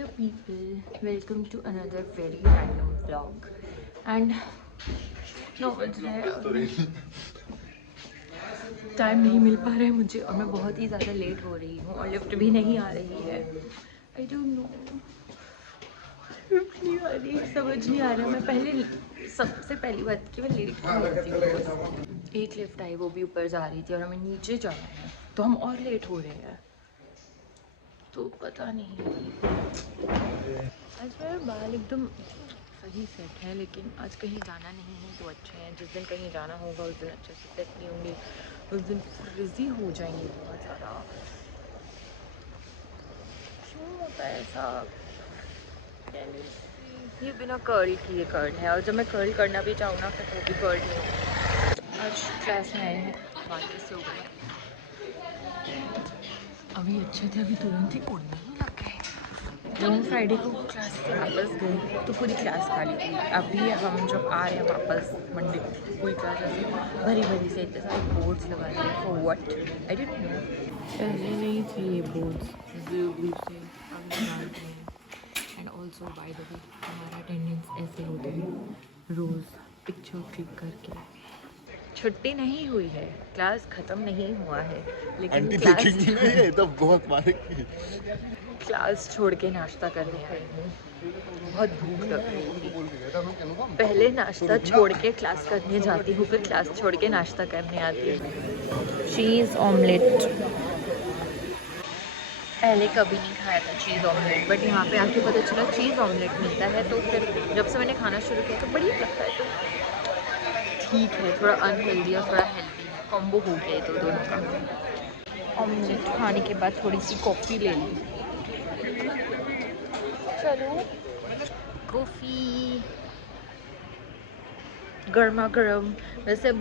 Hello people, welcome to another very random vlog and 9 बज रहे हैं, टाइम नहीं मिल पा रहा है मुझे और मैं बहुत ही ज़्यादा लेट हो रही हूँ और लिफ्ट भी नहीं आ रही है। आई डोंट नो, लिफ्ट नहीं आ रही, समझ नहीं आ रहा। मैं पहले सबसे पहली बात कि मैं लेट क्यों होती हूँ। एक लिफ्ट आई, वो भी ऊपर जा रही थी और हमें नीचे जाना है तो हम और लेट हो रहे हैं, तो पता नहीं। आज मेरा बाल एकदम सही सेट है, लेकिन आज कहीं जाना नहीं है तो अच्छे हैं। जिस दिन कहीं जाना होगा उस दिन अच्छे से सेट नहीं होंगे, उस दिन फ्रिजी हो जाएंगे बहुत ज़्यादा। क्यों होता है ऐसा? ये बिना कर्ल किए कर्ल है, और जब मैं कर्ल करना भी चाहूँ ना फिर वो भी कर्ल नहीं होगा। आज क्लास में आए हैं, बात कैसे हो गए, अभी अच्छे थे, अभी तुरंत ही उड़ने ही लग गए। जब हम फ्राइडे को क्लास से वापस गए तो पूरी क्लास खाली थी। अभी हम जब आ रहे हैं वापस मंडे को, पूरी क्लास ऐसे भरी भरी से इतने सारे बोर्ड्स लगा दिए। For what? I don't know. पहले नहीं थे ये बोर्ड्स, ब्लू ब्लू से अब लगाते हैं। And also by the way हमारा अटेंडेंस ऐसे होता है रोज़ पिक्चर क्लिक करके। छुट्टी नहीं हुई है, क्लास ख़त्म नहीं हुआ है, लेकिन क्लास ये तो बहुत मारेगी। क्लास छोड़ के नाश्ता करने आई हूँ। बहुत भूख लग रही थी। पहले नाश्ता छोड़ के क्लास करने जाती हूँ, फिर क्लास छोड़ के नाश्ता करने आती हूँ। चीज़ ऑमलेट पहले कभी नहीं खाया था, चीज़ ऑमलेट, बट यहाँ पे आके पता चला चीज़ ऑमलेट मिलता है। तो फिर जब से मैंने खाना शुरू किया तो बढ़िया लगता है, तो ठीक है। थोड़ा अनहेल्दी और थोड़ा हेल्दी है, कॉम्बो हो गया ये तो दोनों का। ऑमलेट खाने के बाद थोड़ी सी कॉफ़ी ले ली। चलो, कॉफ़ी गर्मा गर्म। वैसे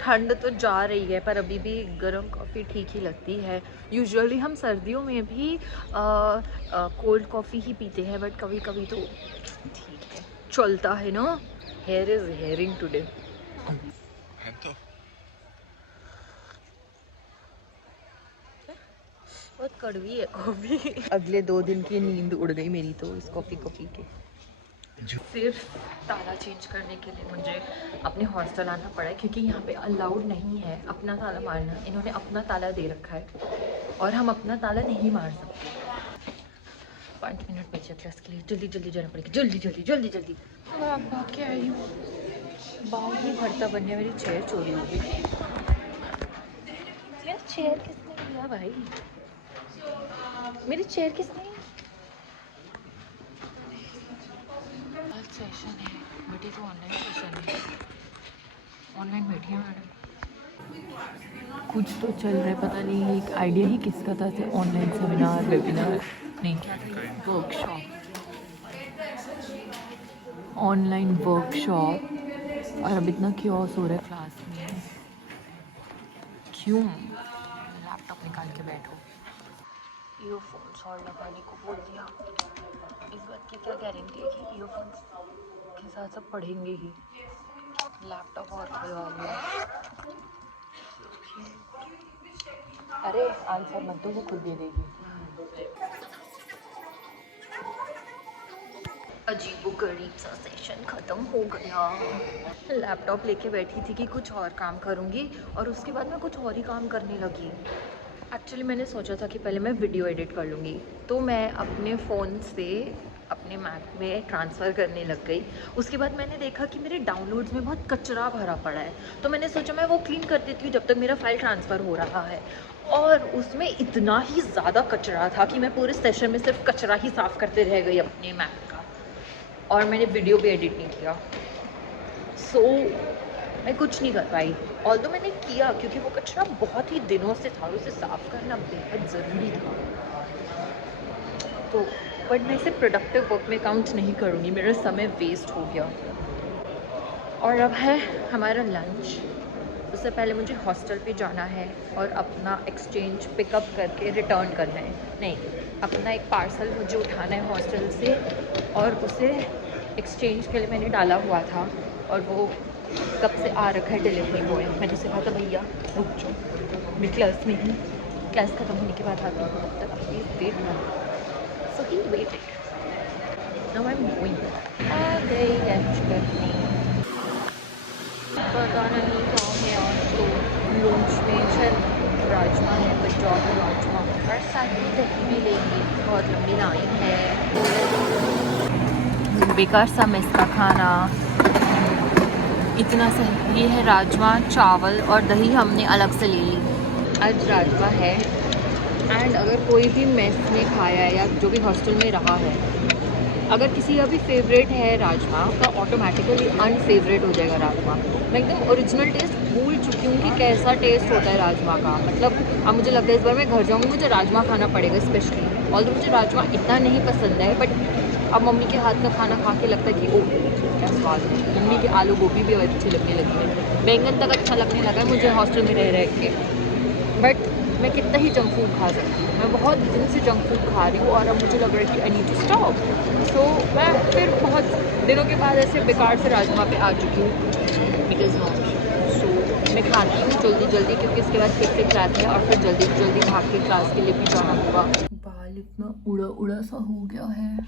ठंड तो जा रही है पर अभी भी गर्म कॉफ़ी ठीक ही लगती है। यूजुअली हम सर्दियों में भी कोल्ड कॉफ़ी ही पीते हैं, बट कभी कभी तो ठीक है, चलता है ना। Here is hearing today. बहुत कड़वी है कॉफ़ी। अगले 2 दिन की नींद उड़ गई मेरी तो इस कॉफ़ी को पी के। फिर ताला चेंज करने के लिए मुझे अपने हॉस्टल आना पड़ा है, क्योंकि यहाँ पे अलाउड नहीं है अपना ताला मारना। इन्होंने अपना ताला दे रखा है और हम अपना ताला नहीं मार सकते। 5 मिनट बचे क्लास के लिए, जल्दी जल्दी जाना पड़ेगा, जल्दी जल्दी जल्दी जल्दी। भाग भाग के आई हूँ, बाल ही भरता बनने, मेरी चेयर चोरी हो गई। यार चेयर किसने लिया भाई, मेरी चेयर किसने? आज सेशन है, बट ये तो ऑनलाइन सेशन है। ऑनलाइन बैठी है मैडम, कुछ तो चल रहा है, पता नहीं एक आइडिया ही किसका था से ऑनलाइन सेमिनार वेबिनार नहीं, वर्कशॉप, ऑनलाइन वर्कशॉप। और अब इतना क्योस हो रहा है क्लास में, क्यों? लैपटॉप निकाल के बैठो। ईयरफोन्स और लगाने को बोल दिया। इस बात की क्या गारंटी है कि ईयरफोन्स के साथ सब पढ़ेंगे ही। लैपटॉप और खुलवा लिया। अरे आंसर मत दो, वो खुद दे देगी। अजीबोगरीब सा सेशन ख़त्म हो गया। लैपटॉप लेके बैठी थी कि कुछ और काम करूँगी, और उसके बाद मैं कुछ और ही काम करने लगी। एक्चुअली मैंने सोचा था कि पहले मैं वीडियो एडिट कर लूँगी, तो मैं अपने फ़ोन से अपने मैक में ट्रांसफ़र करने लग गई। उसके बाद मैंने देखा कि मेरे डाउनलोड्स में बहुत कचरा भरा पड़ा है, तो मैंने सोचा मैं वो क्लीन कर देती हूँ जब तक मेरा फ़ाइल ट्रांसफ़र हो रहा है। और उसमें इतना ही ज़्यादा कचरा था कि मैं पूरे सेशन में सिर्फ कचरा ही साफ़ करते रह गई अपने मैक का, और मैंने वीडियो भी एडिट नहीं किया। मैं कुछ नहीं कर पाई। ऑल्दो मैंने किया, क्योंकि वो कचरा बहुत ही दिनों से था, उसे साफ़ करना बेहद ज़रूरी था। तो बट मैं इसे प्रोडक्टिव वर्क में काउंट नहीं करूँगी, मेरा समय वेस्ट हो गया। और अब है हमारा लंच। उससे पहले मुझे हॉस्टल पे जाना है और अपना एक्सचेंज पिकअप करके रिटर्न करना है। नहीं, अपना एक पार्सल मुझे उठाना है हॉस्टल से, और उसे एक्सचेंज के लिए मैंने डाला हुआ था, और वो कब से आ रखा है डिलीवरी बॉय। मैंने उसे कहा था भैया रुक जाओ, मैं क्लास में ही, क्लास ख़त्म होने के बाद आती हूँ, तब तक आप प्लीज़ वेट करो। So he waited. Now I am going. आ गई लंच करने। पता नहीं क्या है आज तो। लंच में शायद राजमा है, पंजाबी राजमा, और साथ में दही भी लेंगे। बहुत लंबी लाइन है। बेकार सा मेस का खाना। इतना सही। ये है राजमा, चावल और दही हमने अलग से ले ली। आज राजमा है। एंड अगर कोई भी मेस में खाया है या जो भी हॉस्टल में रहा है, अगर किसी का भी फेवरेट है राजमा, तो ऑटोमेटिकली अनफेवरेट हो जाएगा राजमा। मैं एकदम ओरिजिनल टेस्ट भूल चुकी हूँ कि कैसा टेस्ट होता है राजमा का। मतलब अब मुझे लगता है इस बार मैं घर जाऊँगी, मुझे राजमा खाना पड़ेगा स्पेशली। और मुझे राजमा इतना नहीं पसंद है, बट अब मम्मी के हाथ का खाना खा के लगता है कि ओह क्या स्वाद है। मम्मी की आलू गोभी भी अच्छी लगने लगी है, बैंगन तक अच्छा लगने लगा है मुझे हॉस्टल में रह के। बट मैं कितना ही जंक फूड खा सकती हूँ। मैं बहुत दिन से जंक फूड खा रही हूँ और अब मुझे लग रहा है कि आई नीड टू स्टॉप। सो मैं फिर बहुत दिनों के बाद ऐसे बेकार से राजमा पे आ चुकी हूँ। It is not. सो मैं खाती हूँ जल्दी जल्दी, क्योंकि इसके बाद फिर से क्लास है और फिर जल्दी जल्दी भाग के क्लास के लिए भी जाना होगा। बाल इतना उड़ा उड़ा सा हो गया है।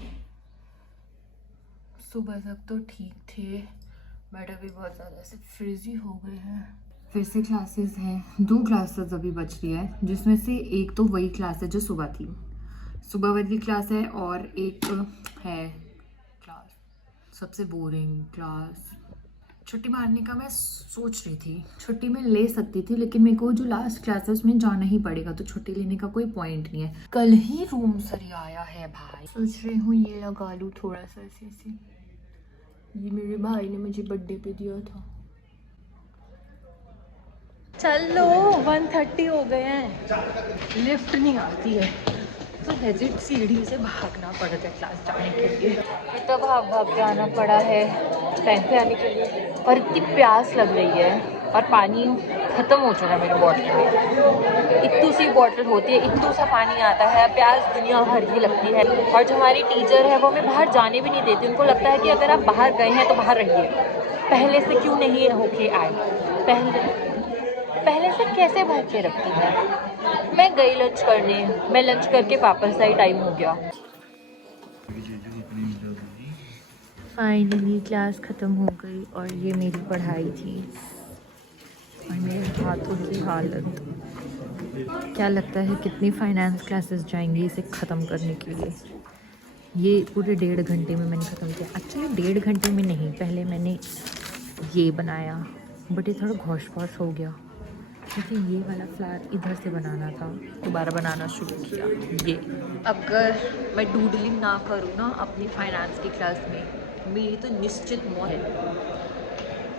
सुबह तक तो ठीक थे, बट अभी बहुत ज़्यादा ऐसे फ्रिजी हो गए हैं। फिर से क्लासेस हैं। 2 क्लासेस अभी बच रही है, जिसमें से एक तो वही क्लास है जो सुबह थी। सुबह वाली क्लास है और एक है क्लास सबसे बोरिंग क्लास। छुट्टी मारने का मैं सोच रही थी, छुट्टी मैं ले सकती थी, लेकिन मेरे को जो लास्ट क्लास है उसमें जाना ही पड़ेगा, तो छुट्टी लेने का कोई पॉइंट नहीं है। कल ही रूम सरियाया है भाई। सोच रही हूँ ये लगा लूँ थोड़ा सा ऐसे। ये मेरे भाई ने मुझे बर्थडे पे दिया था। चलो 1:30 हो गए हैं। लिफ्ट नहीं आती है, तो लेजिट सीढ़ी से भागना पड़ता है क्लास जाने के लिए। इतना भाग भाग के आना पड़ा है टाइम पे आने के लिए। और इतनी प्यास लग रही है और पानी ख़त्म हो चुका है मेरे बॉटल में। इतनी सी बॉटल होती है, इतना सा पानी आता है, प्यास दुनिया भर की लगती है। और जो हमारी टीचर है वो हमें बाहर जाने भी नहीं देती। उनको लगता है कि अगर आप बाहर गए हैं तो बाहर रहिए, पहले से क्यों नहीं होके आए। पहले से कैसे भूखे रखती है। मैं गई लंच करने, मैं लंच करके वापस आई, टाइम हो गया। फाइनली क्लास ख़त्म हो गई और ये मेरी पढ़ाई थी और मेरे हाथों की हालत। क्या लगता है कितनी फाइनेंस क्लासेस जाएंगी इसे ख़त्म करने के लिए। ये पूरे 1.5 घंटे में मैंने ख़त्म किया। एक्चुअली 1.5 घंटे में नहीं, पहले मैंने ये बनाया, बट ये थोड़ा घोश पॉश हो गया, क्योंकि ये वाला फ्लावर इधर से बनाना था, दोबारा बनाना शुरू किया। ये अगर मैं डूडलिंग ना करूँ ना अपनी फाइनेंस की क्लास में, मेरी तो निश्चित मौत है।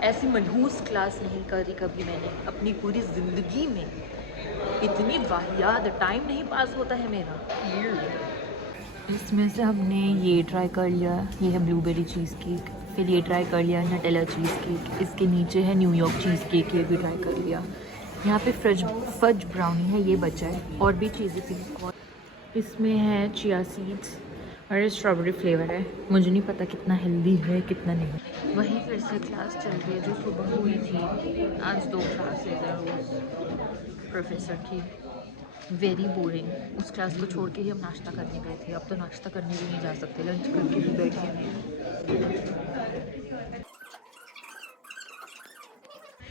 ऐसी मनहूस क्लास नहीं करी कभी मैंने अपनी पूरी ज़िंदगी में। इतनी वाहियात, टाइम नहीं पास होता है मेरा। इसमें से हमने ये ट्राई कर लिया, ये है ब्लूबेरी चीज़ केक। फिर ये ट्राई कर लिया नटेला चीज़ केक। इसके नीचे है न्यूयॉर्क चीज़ केक, ये भी ट्राई कर लिया। यहाँ पे फज ब्राउनी है, ये बचा है। और भी चीज़ें थी, और इसमें है चिया सीड्स और ये स्ट्रॉबेरी फ्लेवर है। मुझे नहीं पता कितना हेल्दी है कितना नहीं। वही फिर से क्लास चल रही है जो सुबह हुई थी। आज 2 क्लासेस हैं रोज़ प्रोफेसर की। Very boring. उस क्लास को छोड़ के ही हम नाश्ता करने गए थे, अब तो नाश्ता करने भी नहीं जा सकते, लंच करके ही बैठे हैं।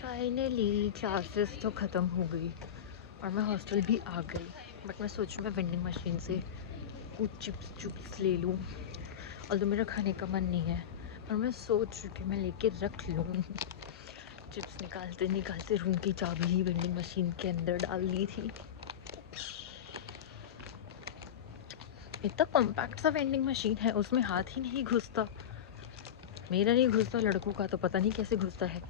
फाइनली क्लासेस तो ख़त्म हो गई और मैं हॉस्टल भी आ गई। बट मैं सोचूं मैं वेंडिंग मशीन से कुछ चिप्स ले लूँ, और तो मेरा खाने का मन नहीं है, पर मैं सोच रही कि मैं लेके रख लूँ। चिप्स निकालते निकालते रूम की चाबी ही वेंडिंग मशीन के अंदर डाल दी थी। इतना कॉम्पैक्ट सा वेंडिंग मशीन है, उसमें हाथ ही नहीं घुसता। मेरा नहीं घुसता, लड़कों का तो पता नहीं कैसे घुसता है।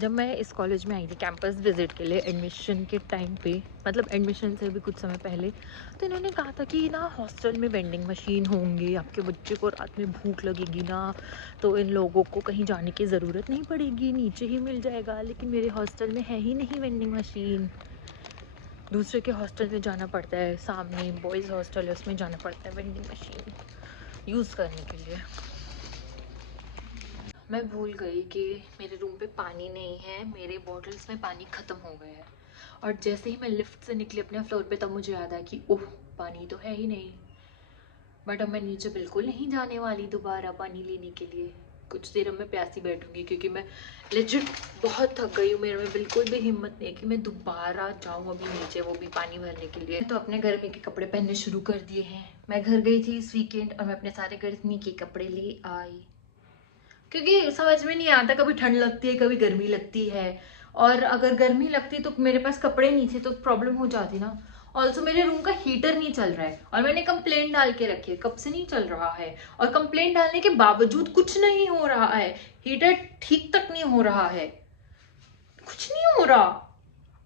जब मैं इस कॉलेज में आई थी कैंपस विजिट के लिए एडमिशन के टाइम पे, मतलब एडमिशन से भी कुछ समय पहले, तो इन्होंने कहा था कि ना हॉस्टल में वेंडिंग मशीन होंगे, आपके बच्चे को रात में भूख लगेगी ना तो इन लोगों को कहीं जाने की ज़रूरत नहीं पड़ेगी, नीचे ही मिल जाएगा। लेकिन मेरे हॉस्टल में है ही नहीं वेंडिंग मशीन, दूसरे के हॉस्टल में जाना पड़ता है, सामने बॉयज़ हॉस्टल है उसमें जाना पड़ता है वेंडिंग मशीन यूज़ करने के लिए। मैं भूल गई कि मेरे रूम पे पानी नहीं है, मेरे बॉटल्स में पानी ख़त्म हो गया है। और जैसे ही मैं लिफ्ट से निकली अपने फ्लोर पे, तब मुझे याद आया कि ओह पानी तो है ही नहीं। बट अब मैं नीचे बिल्कुल नहीं जाने वाली दोबारा पानी लेने के लिए। कुछ देर अब मैं प्यासी बैठूंगी क्योंकि मैं लेजिट बहुत थक गई हूँ। मेरे में बिल्कुल भी हिम्मत नहीं है कि मैं दोबारा जाऊँ अभी नीचे, वो भी पानी भरने के लिए। तो अपने गर्मी के कपड़े पहनने शुरू कर दिए हैं। मैं घर गई थी इस वीकेंड और मैं अपने सारे गर्मी के कपड़े ले आई क्योंकि समझ में नहीं आता, कभी ठंड लगती है कभी गर्मी लगती है। और अगर गर्मी लगती तो मेरे पास कपड़े नहीं थे तो प्रॉब्लम हो जाती ना। ऑल्सो मेरे रूम का हीटर नहीं चल रहा है और मैंने कंप्लेंट डाल के रखी है, कब से नहीं चल रहा है। और कंप्लेंट डालने के बावजूद कुछ नहीं हो रहा है, हीटर ठीक तक नहीं हो रहा है, कुछ नहीं हो रहा।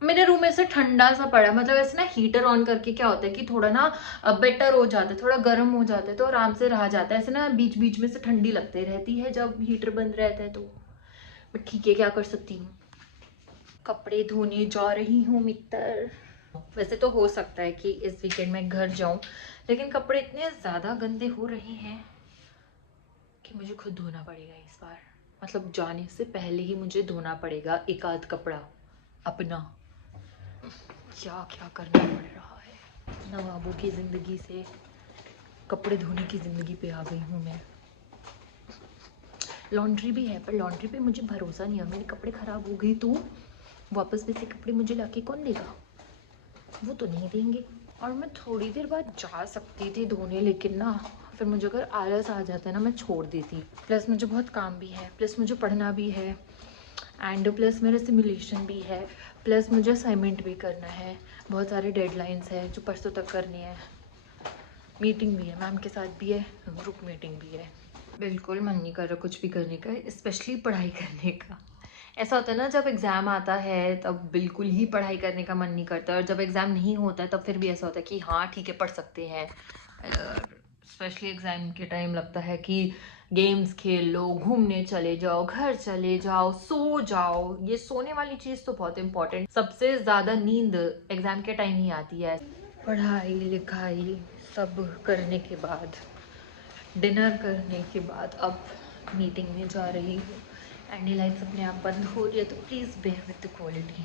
मेरे रूम में से ठंडा सा पड़ा, मतलब ऐसे ना हीटर ऑन करके क्या होता है कि थोड़ा ना बेटर हो जाता है, थोड़ा गर्म हो जाता है तो आराम से रहा जाता है। ऐसे ना बीच बीच में से ठंडी लगती रहती है जब हीटर बंद रहता है तो। बट ठीक है, क्या कर सकती हूँ। कपड़े धोने जा रही हूँ मित्र। वैसे तो हो सकता है कि इस वीकेंड में घर जाऊं, लेकिन कपड़े इतने ज़्यादा गंदे हो रहे हैं कि मुझे खुद धोना पड़ेगा इस बार। मतलब जाने से पहले ही मुझे धोना पड़ेगा एक आध कपड़ा अपना। क्या क्या करना पड़ रहा है। नवाबों की ज़िंदगी से कपड़े धोने की ज़िंदगी पे आ गई हूँ मैं। लॉन्ड्री भी है पर लॉन्ड्री पे मुझे भरोसा नहीं है, मेरे कपड़े ख़राब हो गए तो वापस वैसे कपड़े मुझे लाके कौन देगा, वो तो नहीं देंगे। और मैं थोड़ी देर बाद जा सकती थी धोने, लेकिन ना फिर मुझे अगर आलस आ जाता है ना मैं छोड़ देती। प्लस मुझे बहुत काम भी है, प्लस मुझे पढ़ना भी है, एंड प्लस मेरा सिमुलेशन भी है, प्लस मुझे असाइनमेंट भी करना है। बहुत सारे डेडलाइंस है जो परसों तक करनी है। मीटिंग भी है, मैम के साथ भी है, ग्रुप मीटिंग भी है। बिल्कुल मन नहीं कर रहा कुछ भी करने का, स्पेशली पढ़ाई करने का। ऐसा होता है ना जब एग्ज़ाम आता है तब बिल्कुल ही पढ़ाई करने का मन नहीं करता, और जब एग्ज़ाम नहीं होता है तब फिर भी ऐसा होता है कि हाँ ठीक है पढ़ सकते हैं। स्पेशली एग्ज़ाम के टाइम लगता है कि गेम्स खेल लो, घूमने चले जाओ, घर चले जाओ, सो जाओ। ये सोने वाली चीज़ तो बहुत इंपॉर्टेंट, सबसे ज़्यादा नींद एग्ज़ाम के टाइम ही आती है। पढ़ाई लिखाई सब करने के बाद, डिनर करने के बाद अब मीटिंग में जा रही हूँ। एंडी लाइट्स अपने आप बंद हो रही है तो please bear with the quality.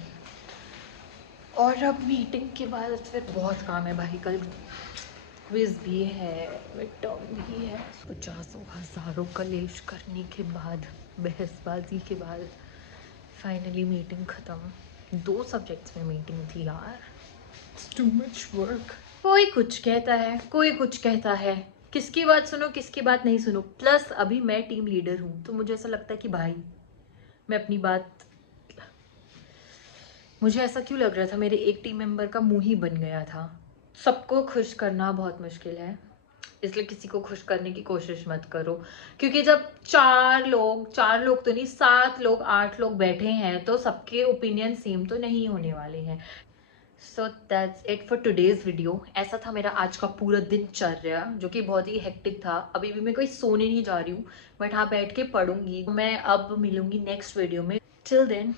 और अब मीटिंग के बाद फिर बहुत काम है भाई, कल क्विज भी है, मिड टर्म भी है। पचासों हज़ारों कलेश करने के बाद, बहसबाजी के बाद फाइनली मीटिंग ख़त्म। 2 सब्जेक्ट्स में मीटिंग थी यार, इट्स टू मच वर्क। कोई कुछ कहता है, कोई कुछ कहता है, किसकी बात सुनो किसकी बात नहीं सुनो। प्लस अभी मैं टीम लीडर हूँ तो मुझे ऐसा लगता है कि भाई मैं अपनी बात, मुझे ऐसा क्यों लग रहा था मेरे एक टीम मेंबर का मुंह ही बन गया था। सबको खुश करना बहुत मुश्किल है, इसलिए किसी को खुश करने की कोशिश मत करो। क्योंकि जब 4 लोग तो नहीं 7 लोग 8 लोग बैठे हैं तो सबके ओपिनियन सेम तो नहीं होने वाले हैं। So that's it for today's video. ऐसा था मेरा आज का पूरा दिनचर्या जो कि बहुत ही हेक्टिक था। अभी भी मैं कोई सोने नहीं जा रही हूँ, बट हाँ बैठ के पढ़ूंगी। मैं अब मिलूंगी नेक्स्ट वीडियो में। Till then